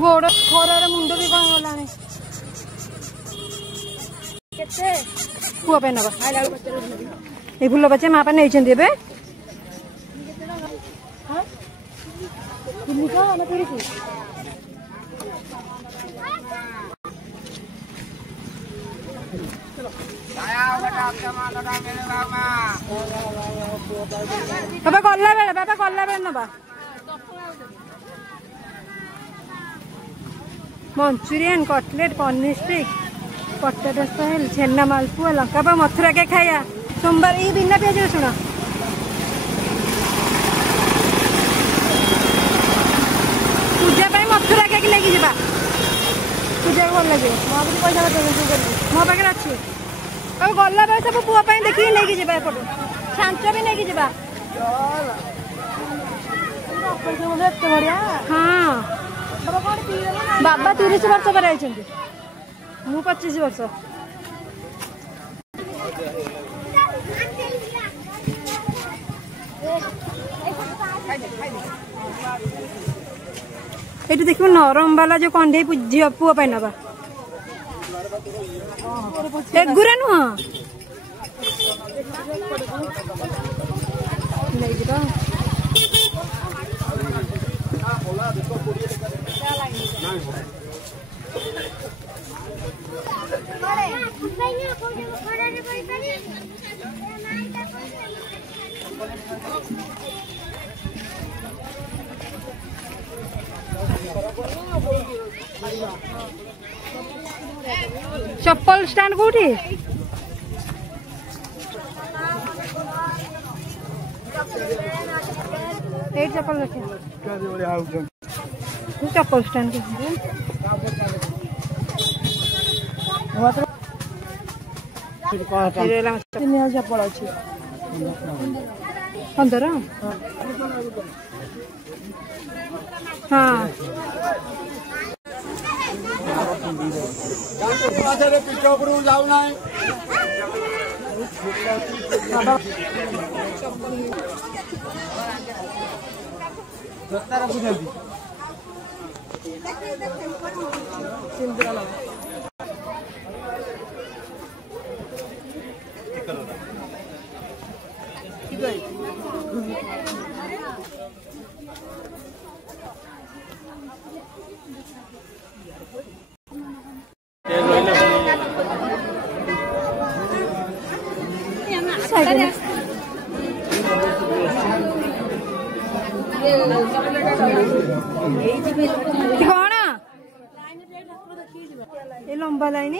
गोड़ खरार मुंड भी कौन गलानी पुआ पे नबा ये फुल बच्चे माँ पे नहीं चंदी बे बाबा गला बेले नबा manchurian cutlet paneer stick potato style chhena malpua Lanka पर मथुरा के खाया सोमवार ये बिना प्याज रसुण पूजा मथुरा केक लेकिन जा पूजा भल लगे पैसा मो पाखे अच्छी और गला बेले सब पुआ देखिए नहीं जा एपट छांच भी नहीं जा बढ़िया हाँ बाबा 30 वर्ष पर मु 25 वर्ष ये देखो नरम वाला जो कंडे झील पुआ पाई नवा एगुरा नुह चप्पल स्टैंड कोठी चप्पल रखे चप्पल स्टैंड चप्पल अच्छी 15 हाँ कौन ये लंबा लाइन